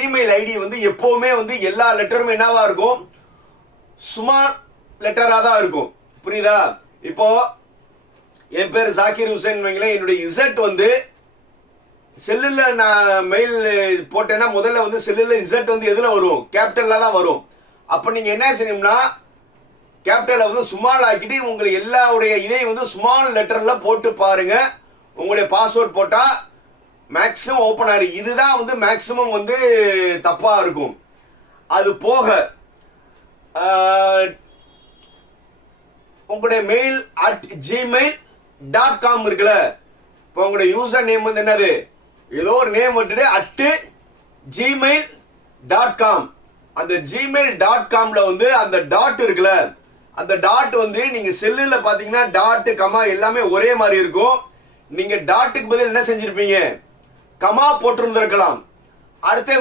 Email ID வந்து எப்பவுமே வந்து எல்லா லெட்டரும் என்னவா இருக்கும், ஸ்மால் லெட்டரா தான் இருக்கும். புரியுதா? இப்போ என் பேர் ஜாக்கிர் ஹுசைன் வைங்களேன், என்னுடைய இசட் வந்து செல்லுல நான் மெயில் போட்டேன்னா முதல்ல வந்து செல்லுல இசட் வந்து எதுல வரும், கேபிட்டல்ல தான் வரும். அப்ப நீங்க என்ன செய்யணும்னா கேபிட்டல் வந்து ஸ்மால் ஆக்கிட்டு உங்களுக்கு எல்லாருடைய இதை வந்து ஸ்மால் லெட்டர்ல போட்டு பாருங்க. உங்களுடைய பாஸ்வேர்ட் போட்டா மேக்ஸிமம் ஓபன் ஆயிரு. இதுதான் வந்து மேக்ஸிமம் வந்து தப்பா இருக்கும். அது போக உங்களுடைய மெயில் @gmail.com இருக்குல்ல, இப்போ உங்களுடைய யூசர் நேம் வந்து என்னது, ஏதோ ஒரு நேம் விட்டுட்டு @gmail.com. அந்த gmail.comல வந்து அந்த டாட் இருக்குல்ல, அந்த டாட் வந்து நீங்க செல்லுல பாத்தீங்கன்னா டாட் கமா எல்லாமே ஒரே மாதிரி இருக்கும். நீங்க டாட்டுக்கு பதில் என்ன செஞ்சிருப்பீங்க, கமா போட்டிருந்திருக்கலாம். அடுத்த